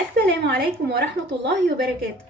السلام عليكم ورحمة الله وبركاته.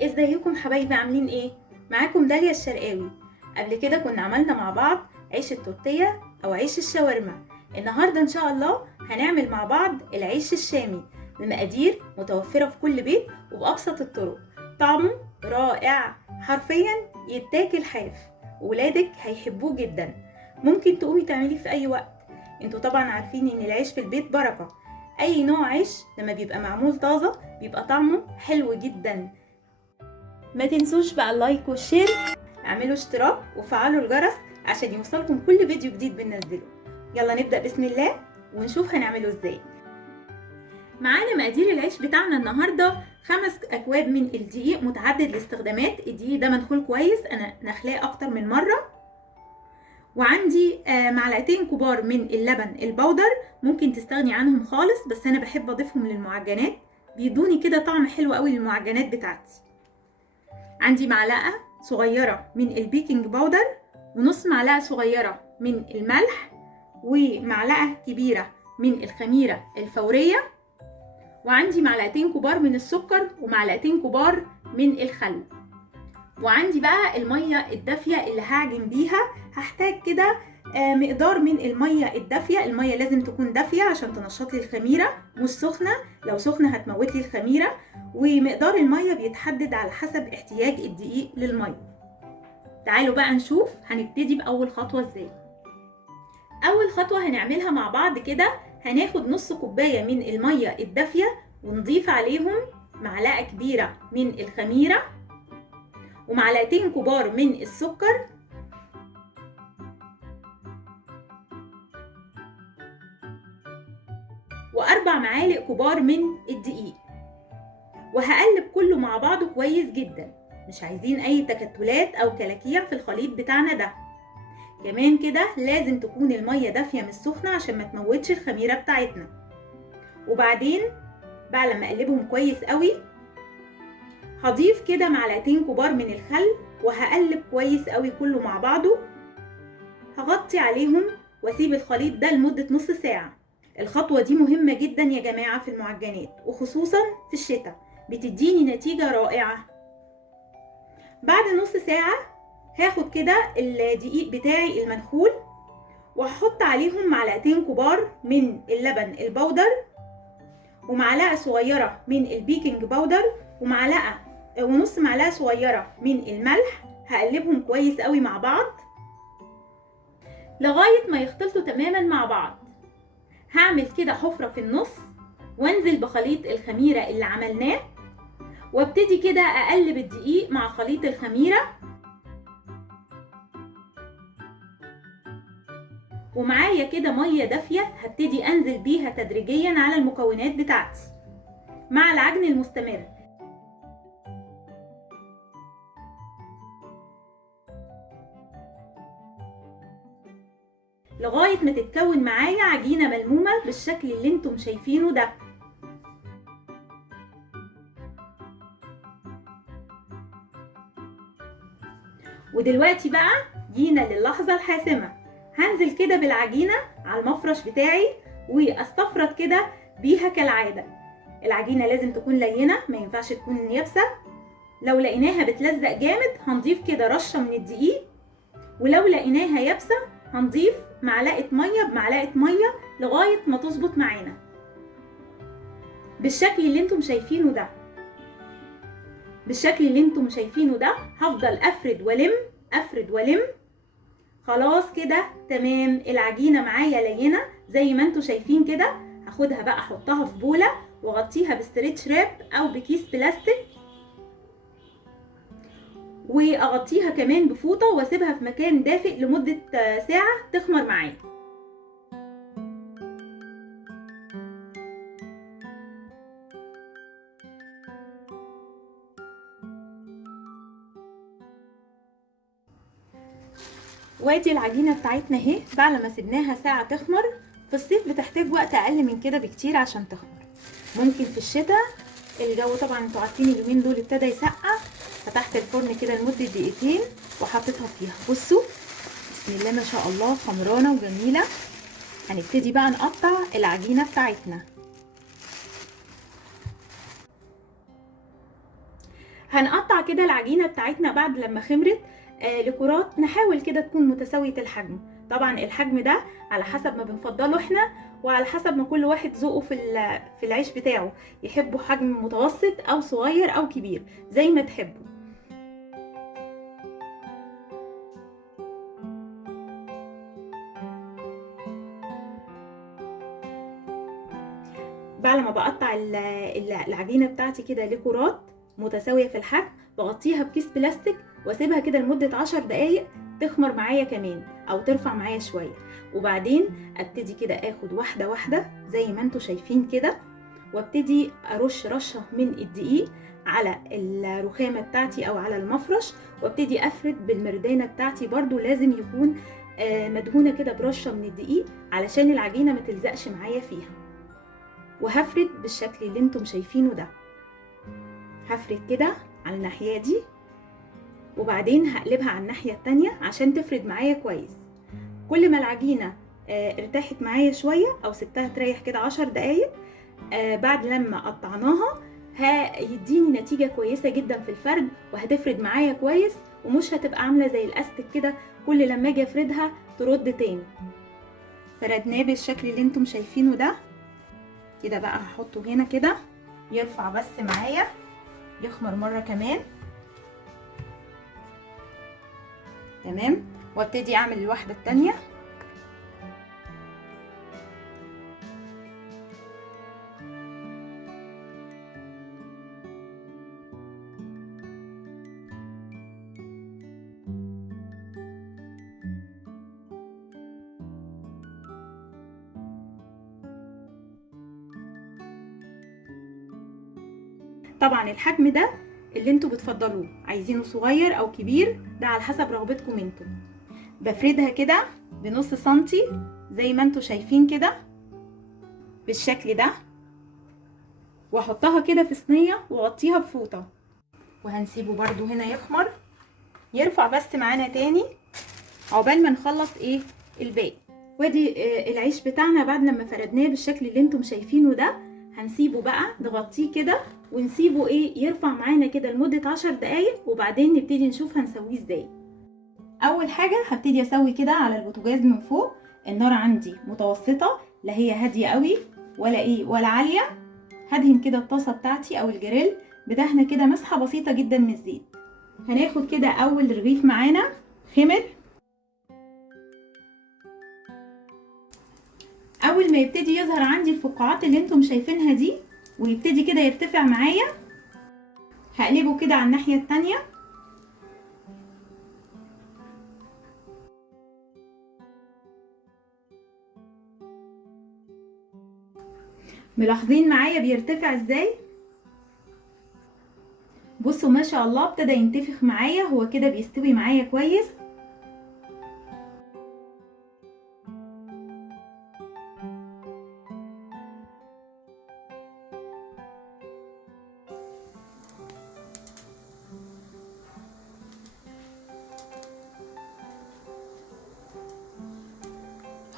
ازيكم حبايبي، عاملين ايه؟ معاكم داليا الشرقاوي. قبل كده كنا عملنا مع بعض عيش التورتيه او عيش الشاورما. النهاردة ان شاء الله هنعمل مع بعض العيش الشامي بمقادير متوفرة في كل بيت وبأبسط الطرق. طعمه رائع، حرفيا يتاكل حاف، ولادك هيحبوه جدا. ممكن تقومي تعمليه في اي وقت. انتوا طبعا عارفين ان العيش في البيت بركة. اي نوع عيش لما بيبقى معمول طازة بيبقى طعمه حلو جدا. ما تنسوش بقى اللايك والشير، اعملوا اشتراك وفعلوا الجرس عشان يوصلكم كل فيديو جديد بننزله. يلا نبدأ بسم الله ونشوف هنعمله ازاي. معانا مقادير العيش بتاعنا النهاردة: 5 أكواب من الدقيق متعدد الاستخدامات. الدقيق ده منخول كويس، انا نخلاه اكتر من مرة. وعندي معلقتين كبار من اللبن البودر، ممكن تستغني عنهم خالص بس انا بحب اضيفهم للمعجنات، بيدوني كده طعم حلو قوي للمعجنات بتاعتي. عندي معلقة صغيرة من البيكنج باودر، ونص معلقة صغيرة من الملح، ومعلقة كبيرة من الخميرة الفورية، وعندي معلقتين كبار من السكر ومعلقتين كبار من الخل. وعندي بقى المية الدافية اللي هعجن بيها. هحتاج كده مقدار من المية الدافية. المية لازم تكون دافية عشان تنشط لي الخميرة، مش سخنة، لو سخنة هتموت لي الخميرة. ومقدار المية بيتحدد على حسب احتياج الدقيق للمية. تعالوا بقى نشوف هنبتدي بأول خطوة ازاي. أول خطوة هنعملها مع بعض كده، هناخد نص كوباية من المية الدافية ونضيف عليهم معلقة كبيرة من الخميرة ومعلقتين كبار من السكر و4 معالق كبار من الدقيق، وهقلب كله مع بعضه كويس جدا. مش عايزين اي تكتلات او كلاكيع في الخليط بتاعنا ده. كمان كده لازم تكون المية دافية مش سخنة عشان ما تموتش الخميرة بتاعتنا. وبعدين بعد لما اقلبهم كويس قوي هضيف كده معلقتين كبار من الخل، وهقلب كويس قوي كله مع بعضه. هغطي عليهم واسيب الخليط ده لمدة نص ساعة. الخطوة دي مهمة جدا يا جماعة في المعجنات، وخصوصا في الشتاء بتديني نتيجة رائعة. بعد نص ساعة هاخد كده الدقيق بتاعي المنخول وهحط عليهم معلقتين كبار من اللبن البودر ومعلقة صغيرة من البيكنج باودر ومعلقة ونص معلقة صغيرة من الملح. هقلبهم كويس قوي مع بعض لغاية ما يختلطوا تماما مع بعض. هعمل كده حفرة في النص وانزل بخليط الخميرة اللي عملناه، وابتدي كده اقلب الدقيق مع خليط الخميرة، ومعايا كده مية دافية هبتدي انزل بيها تدريجيا على المكونات بتاعتي مع العجن المستمر لغاية ما تتكون معايا عجينة ملمومة بالشكل اللي انتم شايفينه ده. ودلوقتي بقى جينا للحظة الحاسمة. هنزل كده بالعجينة على المفرش بتاعي واستفرد كده بيها كالعادة. العجينة لازم تكون لينة، ما ينفعش تكون يابسة. لو لقيناها بتلزق جامد هنضيف كده رشة من الدقيق، ولو لقيناها يابسة هنضيف معلقة مية بمعلقة مية لغاية ما تظبط معانا بالشكل اللي انتم شايفينه ده. بالشكل اللي انتم شايفينه ده هفضل افرد والم. خلاص كده تمام، العجينة معايا لينة زي ما انتم شايفين كده. هاخدها بقى احطها في بولة واغطيها بستريتش راب او بكيس بلاستيك، واغطيها كمان بفوطة واسيبها في مكان دافئ لمدة ساعة تخمر معايا. وادي العجينة بتاعتنا اهي بعد ما سيبناها ساعة تخمر. في الصيف بتحتاج وقت اقل من كده بكتير عشان تخمر. ممكن في الشتاء الجو طبعا انتوا عارفين اليومين دول ابتدى يسقع. فتحت الفرن كده لمدة دقيقتين وحطيتها فيها. بصوا بسم الله ما شاء الله، خمرانة وجميلة. هنبتدي بقى نقطع العجينة بتاعتنا. هنقطع كده العجينة بتاعتنا بعد لما خمرت لكرات، نحاول كده تكون متساوية الحجم. طبعا الحجم ده على حسب ما بنفضله احنا، وعلى حسب ما كل واحد ذوقه في العيش بتاعه، يحبوا حجم متوسط او صغير او كبير زي ما تحبوا. بعد ما بقطع العجينة بتاعتي كده لكرات متساوية في الحجم، بغطيها بكيس بلاستيك واسيبها كده لمدة 10 دقايق تخمر معايا كمان او ترفع معايا شوية. وبعدين ابتدي كده اخد واحدة واحدة زي ما انتوا شايفين كده، وابتدي ارش رشة من الدقيق على الرخامة بتاعتي او على المفرش، وابتدي افرد بالمردانة بتاعتي. برضو لازم يكون مدهونة كده برشة من الدقيق علشان العجينة ما تلزقش معايا فيها. وهفرد بالشكل اللي انتم شايفينه ده، هفرد كده على الناحية دي، وبعدين هقلبها على الناحية التانية عشان تفرد معايا كويس. كل ما العجينة ارتاحت معايا شوية او سبتها تريح كده 10 دقايق، بعد لما قطعناها هيديني نتيجة كويسة جدا في الفرد، وهتفرد معايا كويس، ومش هتبقى عاملة زي الاستك كده كل لما اجي افردها ترد تاني. فردناه بالشكل اللي انتم شايفينه ده كده. بقى هحطه هنا كده يرفع بس معايا، يخمر مرة كمان. تمام. وابتدي اعمل الواحدة التانية. طبعا الحجم ده اللي انتوا بتفضلوه، عايزينه صغير او كبير ده على حسب رغبتكم انتوا. بفردها كده بنص سنتي زي ما انتوا شايفين كده بالشكل ده، واحطها كده في صينية واغطيها بفوطة، وهنسيبه برضو هنا يخمر يرفع بس معانا تاني عقبال ما نخلص الباقي. وادي العيش بتاعنا بعد لما فردناه بالشكل اللي انتم شايفينه ده. هنسيبه بقى نغطيه كده ونسيبه يرفع معانا كده لمدة 10 دقايق، وبعدين نبتدي نشوف هنسويه ازاي. اول حاجة هبتدي اسوي كده على البوتاجاز من فوق. النار عندي متوسطة، لا هي هادية قوي ولا عالية. هدهن كده الطاسة بتاعتي او الجريل بدهنة كده مسحة بسيطة جدا من الزيت. هناخد كده اول رغيف معانا خمر. اول ما يبتدي يظهر عندي الفقاعات اللي انتم شايفينها دي ويبتدي كده يرتفع معايا، هقلبه كده على الناحية التانية. ملاحظين معايا بيرتفع ازاي؟ بصوا ما شاء الله ابتدى ينتفخ معايا، هو كده بيستوي معايا كويس.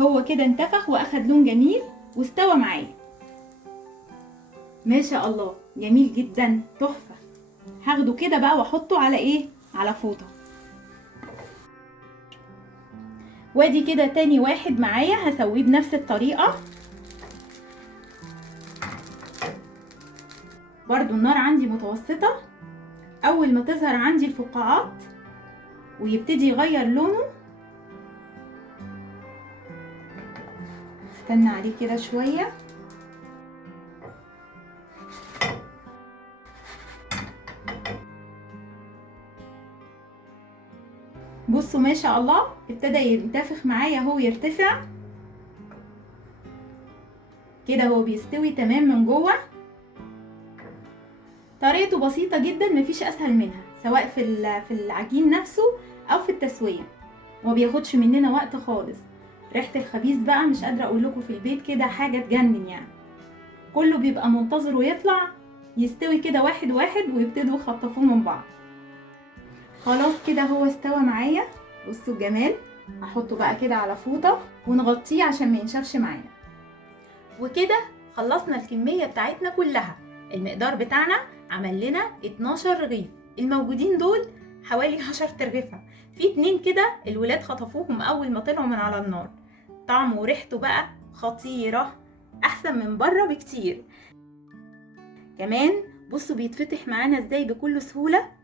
هو كده انتفخ واخد لون جميل واستوى معايا ما شاء الله، جميل جدا تحفة. هاخده كده بقى واحطه على على فوطة. وادي كده تاني واحد معايا هسويه بنفس الطريقة. برضو النار عندي متوسطة. اول ما تظهر عندي الفقاعات ويبتدي يغير لونه، استنى عليه كده شوية. بصوا ما شاء الله ابتدى ينتفخ معايا اهو يرتفع كده، هو بيستوي تمام من جوه. طريقته بسيطة جدا، مفيش اسهل منها سواء في العجين نفسه او في التسوية، وما بياخدش مننا وقت خالص. ريحة الخبيز بقى مش قادرة اقول لكم في البيت كده حاجة تجنن يعني. كله بيبقى منتظر ويطلع يستوي كده واحد واحد ويبتدوا يخطفوه من بعض. خلاص كده هو استوى معايا. بصوا الجمال. هحطه بقى كده على فوطة ونغطيه عشان ما ينشفش معانا. وكده خلصنا الكمية بتاعتنا كلها. المقدار بتاعنا عمل لنا 12 رغيف. الموجودين دول حوالي 10 ترغفة. في 2 كده الولاد خطفوهم اول ما طلعوا من على النار. طعمه وريحته بقى خطيرة، احسن من بره بكتير. كمان بصوا بيتفتح معانا ازاي بكل سهولة.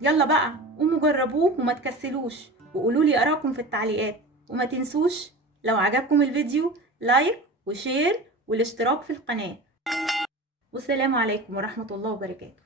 يلا بقى قوموا جربوه وما تكسلوش، وقولوا لي آراءكم في التعليقات. وما تنسوش لو عجبكم الفيديو لايك وشير والاشتراك في القناة. والسلام عليكم ورحمة الله وبركاته.